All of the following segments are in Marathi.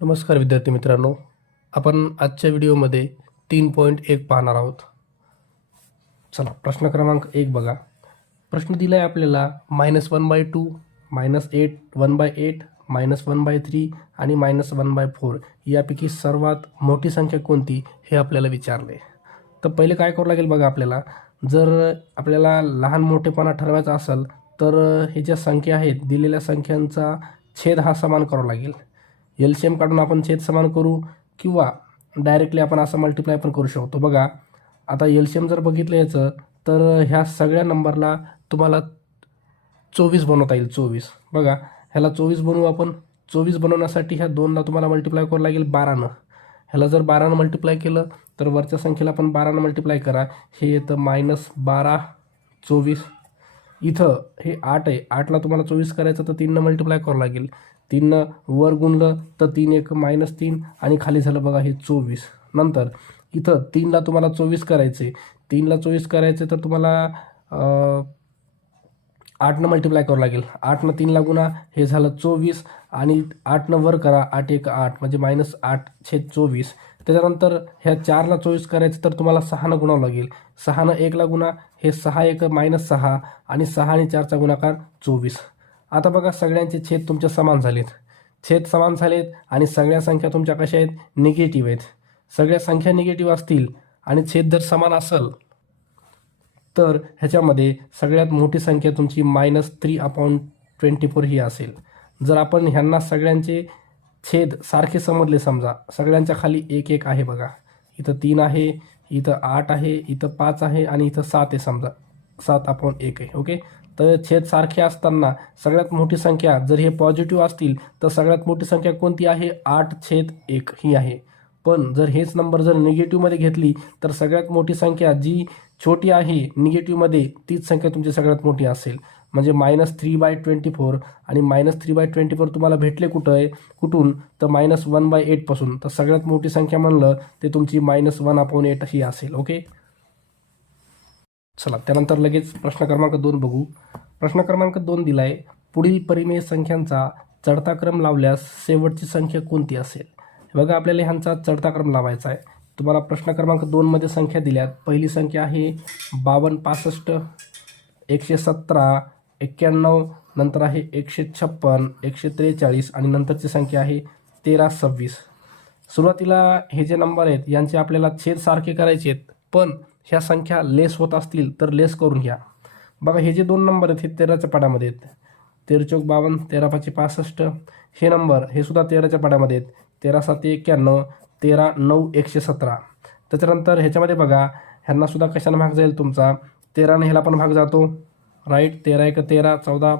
नमस्कार विद्यार्थी मित्रांनो, आपण आजच्या व्हिडिओमध्ये 3.1 पाहणार आहोत. चला प्रश्न क्रमांक 1 बघा. प्रश्न दिला आहे आपल्याला -1/2, -8, 1/8, -1/3 आणि -1/4 यापैकी सर्वात मोठी संख्या कोणती हे आपल्याला विचारले. तर पहिले काय करावं लागेल बघा, आपल्याला जर आपल्याला लहान मोठेपणा ठरवायचा असेल तर हे ज्या संख्या आहेत दिलेल्या संख्यांचा छेद हा समान करावा लागेल. एलसीएम काढून आपण छेद समान करू किंवा डायरेक्टली आपण असं मल्टिप्लाय पण करू शकतो. बघा आता एलसीएम जर बघितलं याचं तर ह्या सगळ्या नंबरला तुम्हाला 24 बनवता येईल. 24 बघा, ह्याला 24 बनवू आपण. 24 बनवण्यासाठी ह्या दोनला तुम्हाला मल्टिप्लाय करावं लागेल 12नं. ह्याला जर 12नं मल्टिप्लाय केलं तर वरच्या संख्येला पण 12नं मल्टिप्लाय करा. हे येतं -12 24. इथं हे 8 आहे, 8ला तुम्हाला 24 करायचं तर 3नं मल्टिप्लाय करावं लागेल. 3नं वर गुणलं तर 3 1 -3 आणि खाली झालं बघा हे 24. नंतर इथं 3ला तुम्हाला 24 करायचे. 3ला 24 करायचे तर तुम्हाला 8नं मल्टिप्लाय करावं लागेल. 8नं 3ला गुणा, हे झालं 24 आणि 8नं वर करा. 8 1 8 म्हणजे -8/24. त्याच्यानंतर ह्या 4ला 24 करायचं तर तुम्हाला 6नं गुणावं लागेल. 6नं 1ला गुणा, हे 6 1 -6 आणि 6 आणि 4चा गुणाकार 24. आता बघा सगळ्यांचे छेद तुमचे समान झालेत. छेद समान झालेत आणि सगळ्या संख्या तुमच्या कशा आहेत? निगेटिव्ह आहेत. सगळ्या संख्या निगेटिव्ह असतील आणि छेद जर समान असेल तर ह्याच्यामध्ये सगळ्यात मोठी संख्या तुमची -3/24 ही असेल. जर आपण ह्यांना सगळ्यांचे छेद सारखे समजले, समजा सगळ्यांच्या खाली 1 1 आहे बघा, इथं 3 आहे, इथं 8 आहे, इथं 5 आहे आणि इथं 7 आहे, समजा 7/1 आहे. ओके, तर छेद सारखे असताना सगळ्यात मोठी संख्या जर हे पॉझिटिव्ह असतील तर सगळ्यात मोठी संख्या कोणती आहे? 8/1 ही आहे. पण जर हेच नंबर जर निगेटिव्हमध्ये घेतली तर सगळ्यात मोठी संख्या जी छोटी आहे निगेटिव्हमध्ये तीच संख्या तुमची सगळ्यात मोठी असेल. म्हणजे -3/24 आणि -3/24 तुम्हाला भेटले कुठून? तर -1/8 पासून. तर सगळ्यात मोठी संख्या म्हणलं ते तुमची -1/8 ही असेल. ओके, चला त्यानंतर लगेच प्रश्न क्रमांक 2 बघू. प्रश्न क्रमांक 2 दिलाय, पुढील परिमेय संख्यांचा चढता क्रम लावल्यास शेवटची संख्या कोणती असेल? बघा आपल्याला ह्यांचा चढता क्रम लावायचा आहे. तुम्हाला प्रश्न क्रमांक 2 मध्ये संख्या दिल्यात. पहिली संख्या आहे 52 65, 117 91, नंतर आहे 156 143 आणि नंतरची संख्या आहे 13 26. सुरुवातीला हे जे नंबर आहेत यांचे आपल्याला छेद सारखे करायचे आहेत, पण ह्या संख्या लेस होत असतील तर लेस करून घ्या. बघा हे जे दोन नंबर आहेत हे 13च्या पाड्यामध्ये आहेत. 13 चौक 52, 13 5 65. हे नंबर हे सुद्धा 13च्या पाड्यामध्ये आहेत. 13 7 91, 13 9 117. त्याच्यानंतर ह्याच्यामध्ये बघा ह्यांना सुद्धा कशानं भाग जाईल तुमचा? 13ने ह्याला पण भाग जातो, राईट. 13 1 13, 14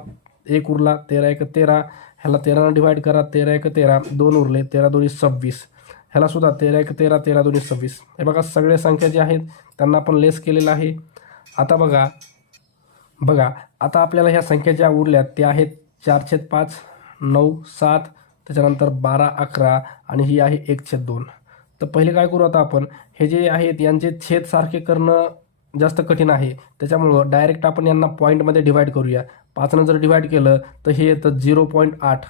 1 उरला, 13 1 13. ह्याला 13ने डिवाईड करा, 13 1 13, 2 उरले, 13 2 26. ह्याला सुद्धा 13 1 13, 13 2 26. हे बघा सगळ्या संख्या ज्या आहेत त्यांना आपण लेस केलेलं आहे. आता बघा आता आपल्याला ह्या संख्या ज्या उरल्यात त्या आहेत 4/5, 9 7, त्याच्यानंतर 12 11 आणि ही आहे 1/2. तर पहिले काय करू आता आपण, हे जे आहेत यांचे छेद सारखे करणं जास्त कठीण आहे. त्याच्यामुळं डायरेक्ट आपण यांना पॉईंटमध्ये डिवाईड करूया. 5नं जर डिवाईड केलं तर हे येतं 0.8,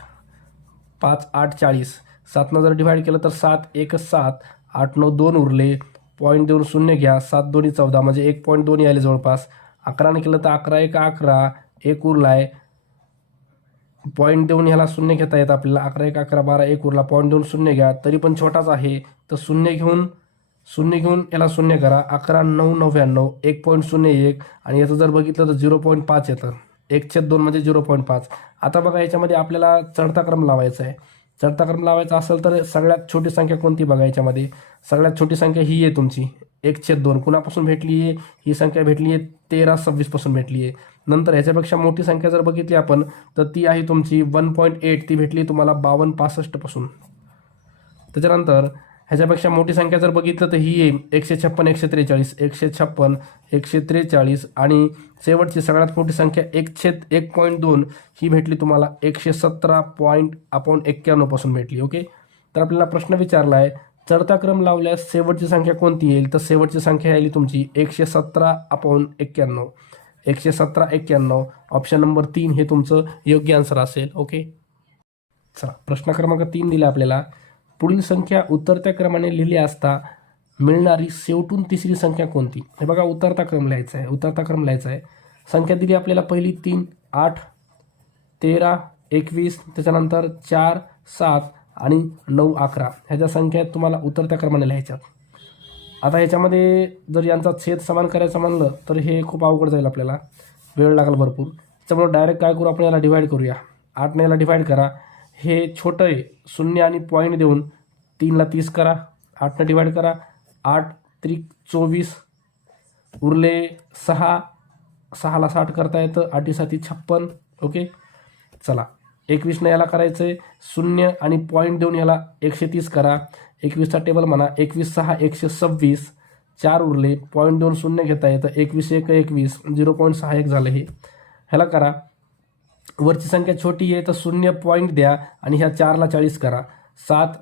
5 8 40. 7नं जर डिवाईड केलं तर 7 1 7, 8 9 2 उरले, पॉईंट देऊन 0 घ्या, 7 2 14 म्हणजे 1.2 आले जवळपास. 11ने केलं तर 11 1 11, 1 उरलाय, पॉईंट देऊन ह्याला 0 घेता येतं आपल्याला. 11 1 11 12, 1 उरला, पॉईंट देऊन 0 घ्या, तरी पण छोटाच आहे तर 0 घेऊन याला 0 करा. 11 9 99, 1.01 आणि याचं जर बघितलं तर 0.5 येतं. 1/2 म्हणजे 0.5. आता बघा याच्यामध्ये आपल्याला चढता क्रम लावायचा आहे. चढता क्रम लावायचा असेल तर सगळ्यात छोटी संख्या कोणती बघा याच्यामध्ये? सगळ्यात छोटी संख्या ही आहे तुमची 1/2. कुणापासून भेटली आहे? ही संख्या भेटली आहे 13 26 पासून भेटली आहे. नंतर ह्याच्यापेक्षा मोठी संख्या जर बघितली आपण तर ती आहे तुमची 1.8, ती भेटली तुम्हाला 52 65 पासून. त्याच्यानंतर ह्याच्यापेक्षा मोठी संख्या जर बघितलं तर ही आहे 156 143, 156 143 आणि शेवटची सगळ्यात मोठी संख्या 1/1.2 ही भेटली तुम्हाला 117.91 पासून भेटली. ओके, तर आपल्याला प्रश्न विचारला आहे चढता क्रम लावल्यास शेवटची संख्या कोणती येईल? तर शेवटची संख्या येईल तुमची 117/91. 117/91 ऑप्शन नंबर 3 हे तुमचं योग्य आन्सर असेल. ओके, चला प्रश्न क्रमांक 3 दिला आपल्याला. पुढील संख्या उतरत्या क्रमाने लिहिली असता मिळणारी शेवटून तिसरी संख्या कोणती? हे बघा, उतरता क्रम लिहायचा आहे, उतरता क्रम लिहायचा आहे. संख्या दिली आपल्याला पहिली 3, 8, 13, 21, त्याच्यानंतर 4, 7 आणि 9, 11 ह्या ज्या संख्या आहेत तुम्हाला उतरत्या क्रमाने लिहायच्यात. आता ह्याच्यामध्ये जर यांचा छेद समान करायचं म्हणलं तर हे खूप अवघड जाईल, आपल्याला वेळ लागेल भरपूर. त्याच्यामुळे डायरेक्ट काय करू, आपण याला डिवाईड करूया. 8ने याला डिवाईड करा. हे छोटं आहे, शून्य आणि पॉईंट देऊन 3ला 30 करा, 8ने डिवाईड करा. 8 त्रिक 24, उरले 6, 6ला 60 करता येतं, 8 7 56. ओके, चला 21ने याला करायचं आहे, शून्य आणि पॉईंट देऊन याला 130 करा. 21चा टेबल म्हणा, 21 6 126, 4 उरले, पॉईंट देऊन शून्य घेता येतं, 21 1 21, 0.61 झालं. हे ह्याला करा. वरची संख्या छोटी आहे तर शून्य पॉईंट द्या आणि ह्या 4ला 40 करा. 7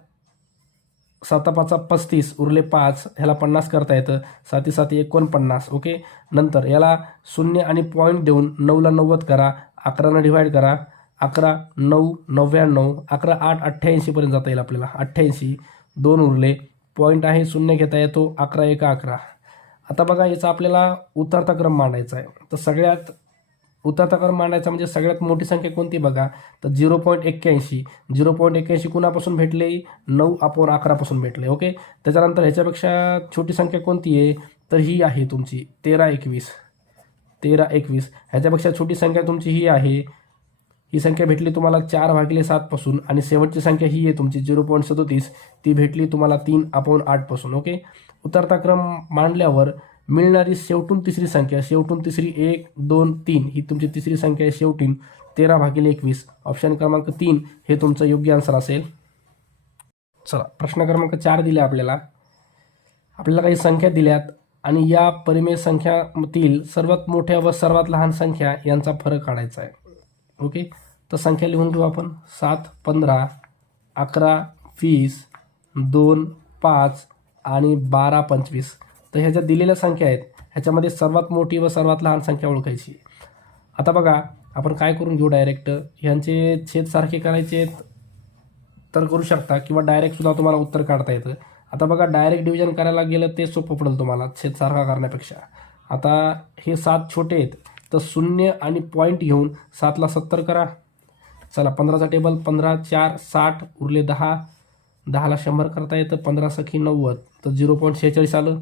7 5 35, उरले 5, ह्याला 50 करता येतं, 7 7 49. ओके, नंतर याला शून्य आणि पॉईंट देऊन 9ला 90 करा. 11ने डिवाईड करा. 11 9 99, 11 8 88 पर्यंत जाता येईल आपल्याला. 88, 2 उरले, पॉईंट आहे, शून्य घेता येतो, 11 1 11. आता बघा, याचा आपल्याला उतरता क्रम मांडायचा आहे. तर सगळ्यात उतरता क्रम मांडायचा म्हणजे सगळ्यात मोठी संख्या कोणती बघा, तर 0.81. 0.81 कुणापासून भेटले, 9/11 पासून भेटले. ओके, त्याच्यानंतर ह्याच्यापेक्षा छोटी संख्या कोणती आहे, तर ही आहे तुमची 13 21. 13 21 ह्याच्यापेक्षा छोटी संख्या तुमची ही आहे. ही संख्या भेटली तुम्हाला 4/7 पासून आणि शेवटची संख्या ही आहे तुमची 0.37. ती भेटली तुम्हाला 3/8 पासून. ओके, उतरता क्रम मांडल्यावर मिळणारी शेवटून तिसरी संख्या, शेवटून तिसरी 1 2 3 ही तुमची तिसरी संख्या आहे शेवटीन, 13/21. ऑप्शन क्रमांक 3 हे तुमचं योग्य आन्सर असेल. चला, प्रश्न क्रमांक 4 दिला आपल्याला. आपल्याला काही संख्या दिल्यात आणि या परिमेय संख्यातील सर्वात मोठ्या व सर्वात लहान संख्या यांचा फरक काढायचा आहे. ओके, तर संख्या लिहून घेऊ आपण. 7 15, 11 20, 2 5 आणि 12 25. तर ह्या ज्या दिलेल्या संख्या आहेत ह्याच्यामध्ये सर्वात मोठी व सर्वात लहान संख्या ओळखायची. आता बघा, आपण काय करून घेऊ, डायरेक्ट ह्यांचे छेद सारखे करायचे तर करू शकता किंवा डायरेक्ट सुद्धा तुम्हाला उत्तर काढता येतं. आता बघा, डायरेक्ट डिव्हिजन करायला गेलं ते सोपं पडेल तुम्हाला छेद सारखा करण्यापेक्षा. आता हे 7 छोटे आहेत तर शून्य आणि पॉईंट घेऊन 7ला 70 करा. चला, 15चा टेबल, 15 4 60, उरले 10, 10ला 100 करता येतं, 15 सखी 90, तर 0.46 आलं.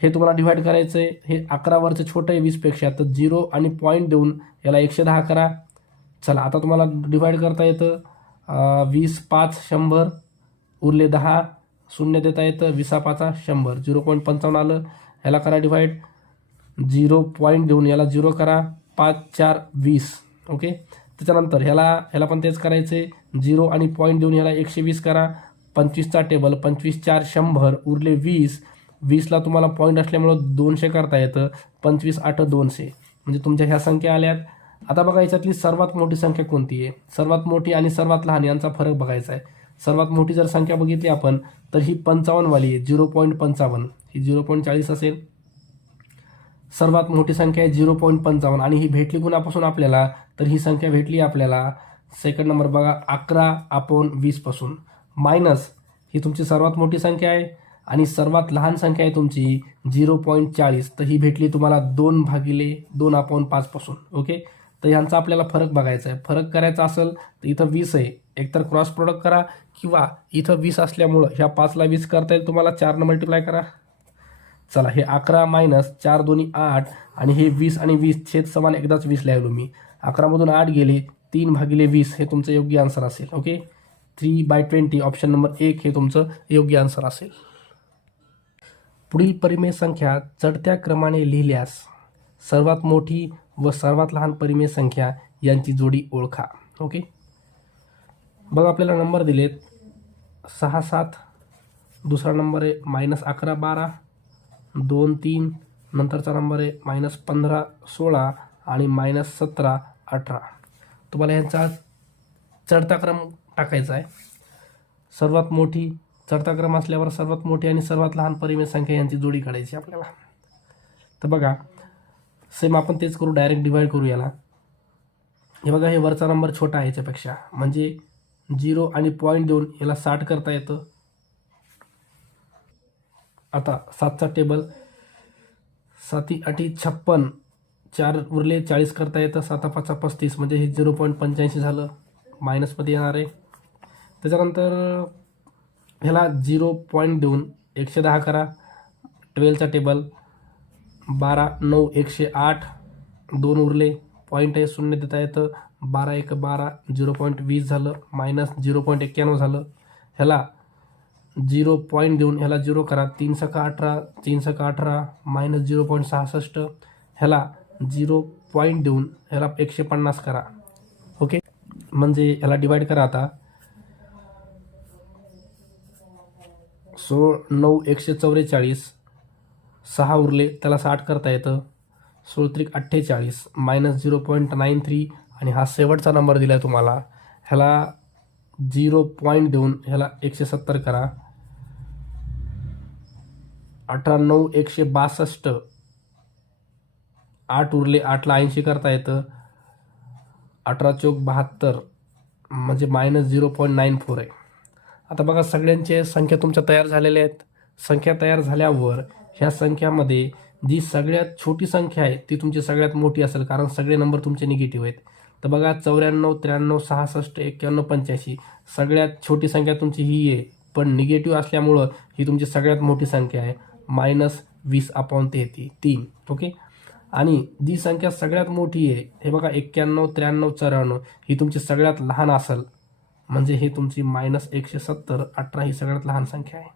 हे तुम्हाला डिवाईड करायचं आहे. हे 11 वरचं छोटं आहे 20पेक्षा, तर 0 आणि पॉईंट देऊन याला 110 करा. चला, आता तुम्हाला डिवाईड करता येतं. 20 5 100, उरले 10, शून्य देता येतं, 20 5 100, 0.55 आलं. ह्याला करा डिवाईड. 0 पॉईंट देऊन याला 0 करा. 5 4 20. ओके, त्याच्यानंतर ह्याला पण तेच करायचं आहे. 0 आणि पॉईंट देऊन ह्याला 120 करा. 25चा टेबल, 25 4 100, उरले 20. 20ला तुम्हाला पॉईंट असल्यामुळं 200 करता येतं. 25 8 200, म्हणजे तुमच्या ह्या संख्या आल्यात. आता बघा, याच्यातली सर्वात मोठी संख्या कोणती आहे, सर्वात मोठी आणि सर्वात लहान यांचा फरक बघायचा आहे. सर्वात मोठी जर संख्या बघितली आपण तर ही 55 वाली आहे, 0.55. ही 0.40 असेल. सर्वात मोठी संख्या आहे 0.55 आणि ही भेटली कुणापासून आपल्याला, तर ही संख्या भेटली आपल्याला सेकंड नंबर बघा 11/20 पासून. मायनस ही तुमची सर्वात मोठी संख्या आहे आणि सर्वात लहान संख्या आहे तुमची 0.40, तर ही भेटली तुम्हाला 2/2/5 पासून. ओके, तर ह्यांचा आपल्याला फरक बघायचा आहे. फरक करायचा असेल तर इथं 20 आहे, एकतर क्रॉस प्रोडक्ट करा किंवा इथं 20 असल्यामुळं ह्या 5ला 20 करता येईल तुम्हाला, 4ने मल्टिप्लाय करा. चला, हे 11 मायनस 4 2 8 आणि हे 20 आणि 20 छेद समान एकदाच 20 लिहिलो मी. 11मधून 8 गेले, 3/20 हे तुमचं योग्य आन्सर असेल. ओके, 3/20 ऑप्शन नंबर 1 हे तुमचं योग्य आन्सर असेल. पुढील परिमेय संख्या चढत्या क्रमाने लिहिल्यास सर्वात मोठी व सर्वात लहान परिमेय संख्या यांची जोडी ओळखा. ओके, बघा, आपल्याला नंबर दिलेत 6 7, दुसरा नंबर आहे -11 12, 2 3, नंतरचा नंबर आहे -15 16 आणि -17 18. तुम्हाला यांचा चढता क्रम टाकायचा आहे. सर्वात मोठी चढता क्रम असल्यावर सर्वात मोठी आणि सर्वात लहान परिमेय संख्या यांची जोडी काढायची आपल्याला. तर बघा, सेम आपण तेच करू, डायरेक्ट डिवाईड करू याला. हे बघा, हे वरचा नंबर छोटा आहे याच्यापेक्षा, म्हणजे 0 आणि पॉईंट देऊन याला 60 करता येतं. आता 7चा टेबल, 7 8 56, 4 उरले 40 करता येतं. 7 5 35 म्हणजे हे 0.85 झालं, मायनसमध्ये येणार आहे. त्याच्यानंतर ह्याला 0 पॉईंट देऊन 110 करा. 12चा टेबल, 12 9 108, 2 उरले, पॉईंट आहे, शून्य देता येतं. 12 1 12, 0.20 झालं, मायनस 0.91 झालं. ह्याला 0 पॉईंट देऊन ह्याला 0 करा. 3 सका 18, 3 सका 18, मायनस 0.66. ह्याला 0 पॉईंट देऊन ह्याला 150 करा. ओके, म्हणजे ह्याला डिवाईड करा आता. 16 9 144, 6 उरले, त्याला 60 करता येतं. 16 त्रिक 48, मायनस 0.93, आणि हा शेवटचा नंबर दिला आहे तुम्हाला. ह्याला 0 पॉईंट देऊन ह्याला 170 करा. 18 9 162, 8 उरले, 8ला 80 करता येतं. 18 चौक 72, म्हणजे मायनस 0.94 आहे. आता बघा, सगळ्यांचे संख्या तुमच्या तयार झालेल्या आहेत. संख्या तयार झाल्यावर ह्या संख्यामध्ये जी सगळ्यात छोटी संख्या आहे ती तुमची सगळ्यात मोठी असेल, कारण सगळे नंबर तुमचे निगेटिव्ह आहेत. तर बघा, 94 93 66 91 85, सगळ्यात छोटी संख्या तुमची ही आहे, पण निगेटिव्ह असल्यामुळं ही तुमची सगळ्यात मोठी संख्या आहे, -20/33. ओके, आणि जी संख्या सगळ्यात मोठी आहे, हे बघा 91 93 94, ही तुमची सगळ्यात लहान असेल, म्हणजे हे तुमची -170 18 ही सगळ्यात लहान संख्या आहे.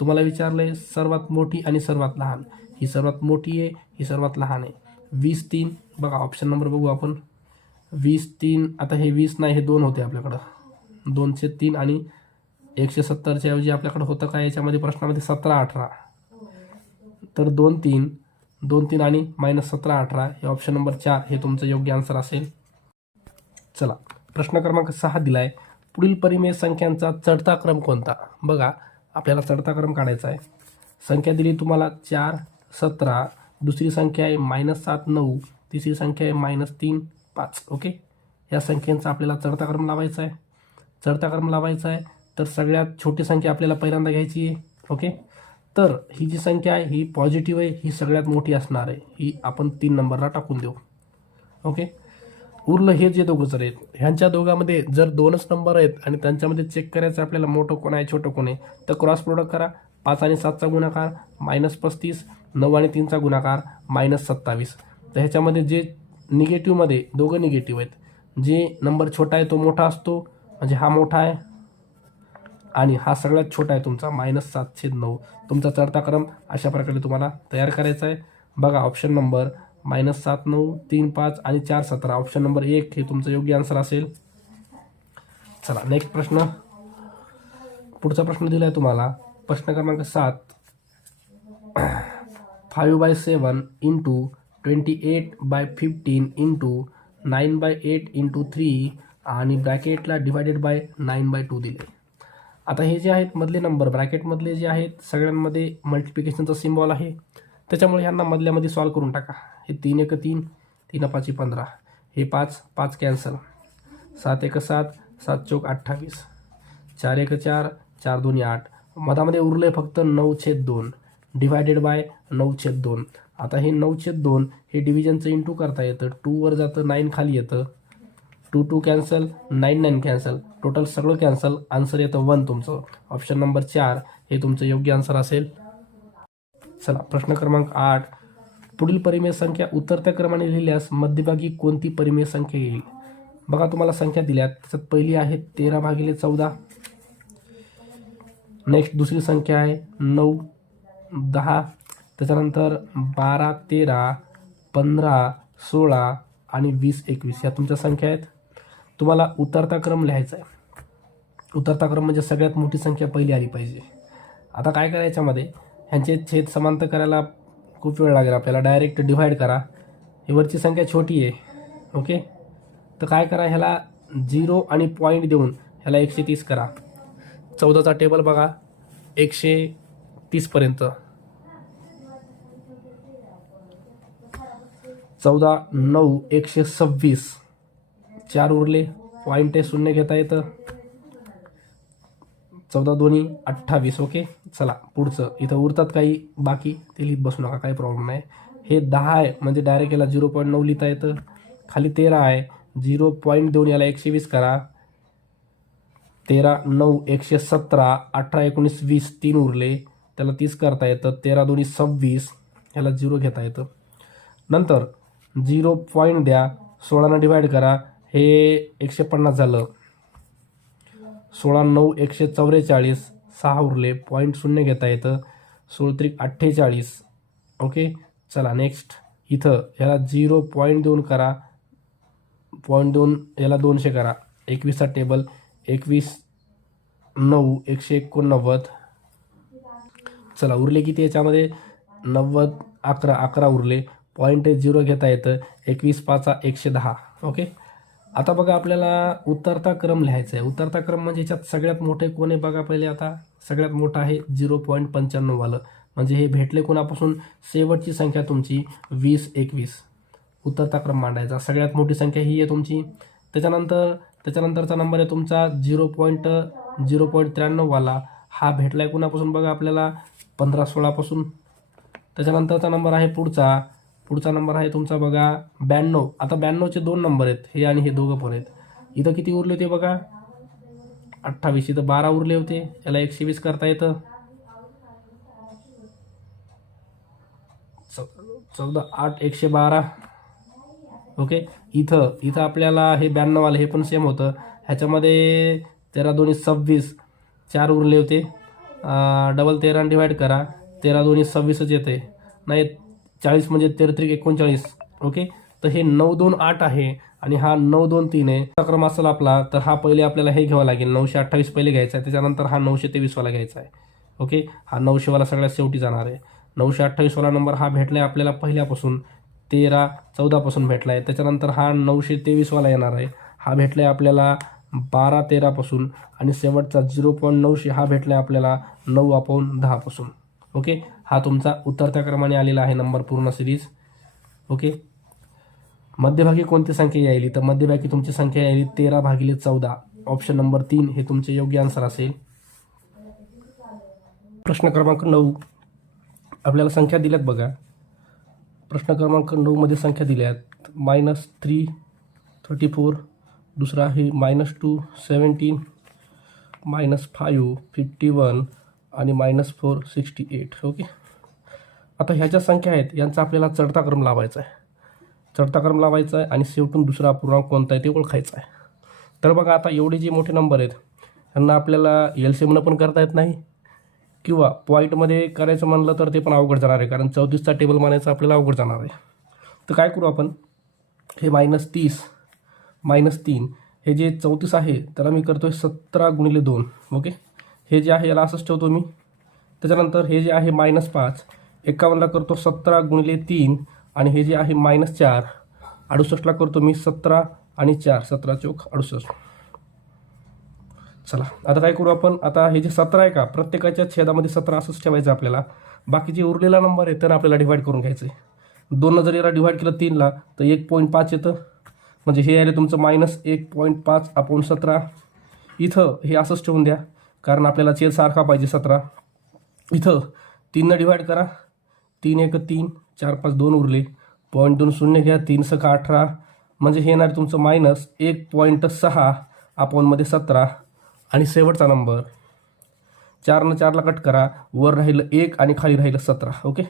तुम्हाला विचारलंय सर्वात मोठी आणि सर्वात लहान. ही सर्वात मोठी आहे, ही सर्वात लहान आहे. 20 3, बघा ऑप्शन नंबर बघू आपण. 20 3, आता हे 20 नाही, हे 2 होते आपल्याकडं. 203 आणि 170च्या ऐवजी आपल्याकडं होतं काय याच्यामध्ये प्रश्नामध्ये 17 18. तर 2 3 2 3 आणि -17 18 हे ऑप्शन नंबर 4 हे तुमचं योग्य आन्सर असेल. चला, प्रश्न क्रमांक 6 दिलाय. पुढील परिमेय संख्यांचा चढता क्रम कोणता? बघा, आपल्याला चढता क्रम काढायचा आहे. संख्या दिली तुम्हाला 4 17, दुसरी संख्या आहे -7 9, तिसरी संख्या आहे -3 5. ओके, या संख्यांचा आपल्याला चढता क्रम लावायचा आहे. चढता क्रम लावायचा आहे तर सगळ्यात छोटी संख्या आपल्याला पहिल्यांदा घ्यायची आहे. ओके, तर ही जी संख्या आहे ही पॉझिटिव्ह आहे, ही सगळ्यात मोठी असणार आहे, ही आपण 3 नंबरला टाकून देऊ. ओके, उरलं हे जे दोघं जर आहेत, ह्यांच्या दोघांमध्ये जर 2च नंबर आहेत आणि त्यांच्यामध्ये चेक करायचं आपल्याला मोठं कोण आहे छोटं कोण आहे, तर क्रॉस प्रोडक्ट करा. 5 आणि 7चा गुणाकार -35, 9 आणि 3चा गुणाकार -27. तर ह्याच्यामध्ये जे निगेटिव्हमध्ये दोघं निगेटिव्ह आहेत, जे नंबर छोटा आहे तो मोठा असतो, म्हणजे हा मोठा आहे आणि हा सगळ्यात छोटा आहे तुमचा -7/9. तुमचा चढता क्रम अशा प्रकारे तुम्हाला तयार करायचा आहे. बघा, ऑप्शन नंबर -7 9 3 5 आणि 4 17, ऑप्शन नंबर 1 हे तुमचं योग्य आन्सर असेल. चला, नेक्स्ट प्रश्न. पुढचा प्रश्न दिलाय तुम्हाला, प्रश्न क्रमांक 7. 5/7 इंटू 28/15 इंटू 9/8 इंटू 3 आणि ब्रॅकेटला डिवायडेड बाय 9/2 दिले. आता हे जे आहेत मधले नंबर, ब्रॅकेटमधले जे आहेत सगळ्यांमध्ये मल्टिप्लिकेशनचा सिम्बॉल आहे, त्याच्यामुळे ह्यांना मधल्यामध्ये सॉल्व करून टाका. हे 3 1 3, 3 5 15, हे 5 5 कॅन्सल, 7 1 7, 7 चौक 28, 4 1 4, 4 2 8, मधामध्ये उरले फक्त 9/2 डिवायडेड बाय 9/2. आता हे 9/2 हे डिव्हिजनचं इंटू करता येतं. 2 वर जातं, 9 खाली येतं, 2 2 कॅन्सल, 9 9 कॅन्सल, टोटल सगळं कॅन्सल, आन्सर येतं 1 तुमचं. ऑप्शन नंबर 4 हे तुमचं योग्य आन्सर असेल. चला, प्रश्न क्रमांक 8. पुढील परिमेय संख्या उतरत्या क्रमाने लिहिल्यास मध्यभागी कोणती परिमेय संख्या येईल? बघा, तुम्हाला संख्या दिल्यात, त्याच्यात पहिली आहे 13/14. नेक्स्ट दुसरी संख्या आहे 9 10, त्याच्यानंतर 12 13, 15 16 आणि 20 21 या तुमच्या संख्या आहेत. तुम्हाला उतरता क्रम लिहायचा आहे. उतरता क्रम म्हणजे सगळ्यात मोठी संख्या पहिली आली पाहिजे. आता काय करायचं मध्ये, ह्यांचे छेद समांतर करायला खूप वेळ लागेल आपल्याला. डायरेक्ट डिव्हाइड करा. ही वरची संख्या छोटी आहे. ओके, तर काय करा, ह्याला 0 आणि पॉईंट देऊन ह्याला 130 करा. 14चा टेबल बघा, 130 पर्यंत. 14 9 126, 4 उरले, पॉईंट आहे, शून्य घेता येतं. 14 दोन्ही 28. ओके, चला पुढचं. इथं उरतात काही बाकी, ते लिहित बसू नका, काही प्रॉब्लेम नाही. हे 10 आहे म्हणजे डायरेक्ट याला 0.9 लिहिता येतं. खाली 13 आहे, 0.2 याला 120 करा. 13 9 117, 18 19 20, 3 उरले, त्याला 30 करता येतं. 13 दोन्ही 26, ह्याला 0 घेता येतं. नंतर 0 पॉईंट द्या, 16 डिवाइड करा, हे 150 झालं. 16 9 144, 6 उरले, पॉईंट 0 घेता येतं. 16 त्रिक 48. ओके, चला नेक्स्ट. इथं ह्याला 0 पॉईंट देऊन करा, पॉईंट देऊन याला 200 करा. 21चा टेबल, 21 9 189. चला उरले किती याच्यामध्ये? 90 11 उरले, पॉईंट 0 घेता येतं. 21 5 110. ओके, आता बघा आपल्याला उतरता क्रम लिहायचा आहे. उतरता क्रम म्हणजे याच्यात सगळ्यात मोठे कोण आहे बघा पहिले. आता सगळ्यात मोठा आहे 0.95 वालं, म्हणजे हे भेटले कोणापासून? शेवटची संख्या तुमची 20 21. उतरता क्रम मांडायचा. सगळ्यात मोठी संख्या ही आहे तुमची. त्याच्यानंतरचा नंबर आहे तुमचा 0.93 वाला, हा भेटला आहे कोणापासून बघा आपल्याला? 15 16 पासून. त्याच्यानंतरचा नंबर आहे पुढचा नंबर आहे तुमचा बघा 92. आता 92चे 2 नंबर आहेत, हे आणि हे दोघं पण आहेत. इथं किती उरले होते बघा? 28. इथं 12 उरले होते, याला 120 करता येतं. 14 8 112. ओके, इथं आपल्याला हे 92 वाले, हे पण सेम होतं. ह्याच्यामध्ये 13 दोन्ही 26, 4 उरले होते. डबल 13 डिवाइड करा, 13 दोन्ही 26च येते. नाही 40 म्हणजे 13 त्रिक 39. ओके, तर हे 9 2 8 आहे आणि हा 9 2 3 आहे. क्रम असेल आपला, तर हा पहिले आपल्याला हे घ्यावं लागेल, 928 पहिले घ्यायचा आहे. त्याच्यानंतर हा 923 वाला घ्यायचा आहे. ओके, हा 900 वाला सगळ्यात शेवटी जाणार आहे. 928 वाला नंबर हा भेटला आहे आपल्याला पहिल्यापासून, 13 14 पासून भेटला आहे. त्याच्यानंतर हा 923 वाला येणार आहे, हा भेटला आहे आपल्याला 12 13 पासून. आणि शेवटचा 0.900 हा भेटला आहे आपल्याला 9/10 पासून. ओके, हा तुमचा उतरत्या क्रमाने आलेला आहे नंबर पूर्ण सिरीज. ओके, मध्यभागी कोणती संख्या यायली? तर मध्यभागी तुमची संख्या यायली 13/14. ऑप्शन नंबर 3 हे तुमचे योग्य आन्सर असेल. प्रश्न क्रमांक 9 आपल्याला संख्या दिल्यात बघा. प्रश्न क्रमांक 9 मध्ये संख्या दिल्यात -3 34, दुसरा आहे -2 17, -5 51 आणि -4 68. ओके, आता ह्या ज्या संख्या आहेत यांचा आपल्याला चढता क्रम लावायचा आहे. आणि शेवटून दुसरा अपूर्णांक कोणता आहे ते ओळखायचा आहे. तर बघा आता एवढे जे मोठे नंबर आहेत त्यांना आपल्याला एलसीएमनं पण करता येत नाही, किंवा पॉईंटमध्ये करायचं म्हणलं तर ते पण अवघड जाणार आहे, कारण 34चा टेबल मानायचं आपल्याला अवघड जाणार आहे. तर काय करू आपण? हे -30 -3 हे जे 34 आहे त्याला मी करतो आहे 17 × 2. ओके, हे जे आहे याला असंच ठेवतो मी. त्याच्यानंतर हे जे आहे -5 51ला करतो 17 × 3, आणि हे जे आहे -4 68ला करतो मी 17 आणि 4 17 चौक 68. चला आता काय करू आपण? आता हे जे 17 आहे का, प्रत्येकाच्या छेदामध्ये 17 असंच ठेवायचं आपल्याला. बाकी जे उरलेला नंबर आहे तर आपल्याला डिवाइड करून घ्यायचं आहे. 2 जर याला डिवाइड केलं 3ला तर 1.5 येतं, म्हणजे हे आले तुमचं -1.5/17. इथं हे असंच ठेवून द्या, कारण आपल्याला छेद सारखा पाहिजे 17. इथं 3 डिवाइड करा, 3 1 3 4 5 2 उरले, पॉईंट 2 0 घ्या, 3 6 18, म्हणजे हे येणार तुमचं -1.6/17. आणि शेवटचा नंबर 4 न 4ला कट करा, वर राहिलं 1 आणि खाली राहिलं 17. ओके,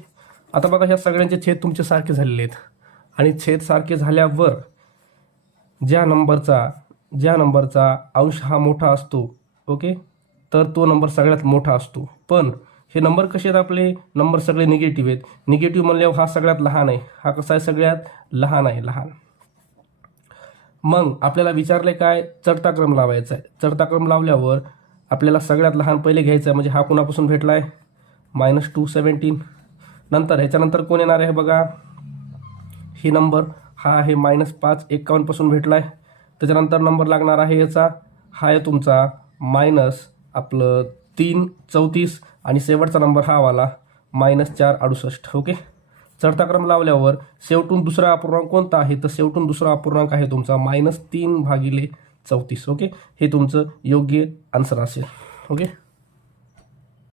आता बघा ह्या सगळ्यांचे छेद तुमचे सारखे झालेले आहेत, आणि छेद सारखे झाल्यावर ज्या नंबरचा अंश हा मोठा असतो, ओके, तर तो नंबर सगळ्यात मोठा असतो. पण हे नंबर कसे आहेत आपले? नंबर सगळे निगेटिव्ह आहेत. निगेटिव्ह म्हणल्यावर हा सगळ्यात लहान आहे, हा कसा आहे? सगळ्यात लहान आहे, लहान. मग आपल्याला विचारले काय? चढता क्रम लावायचा आहे. चढता क्रम लावल्यावर आपल्याला सगळ्यात लहान पहिले घ्यायचं आहे, म्हणजे हा कोणापासून भेटला आहे? -2 17. नंतर ह्याच्यानंतर कोण येणार आहे बघा? ही नंबर हा आहे -5 51 पासून भेटला आहे. त्याच्यानंतर नंबर लागणार आहे याचा, हा आहे तुमचा -3 34, आणि शेवटचा नंबर हा वाला -4 68. ओके, चढता क्रम लावल्यावर शेवटून दुसरा अपूर्णांक कोणता आहे? तर शेवटून दुसरा अपूर्णांक आहे तुमचा -3/34. ओके, हे तुमचं योग्य आन्सर असेल. ओके.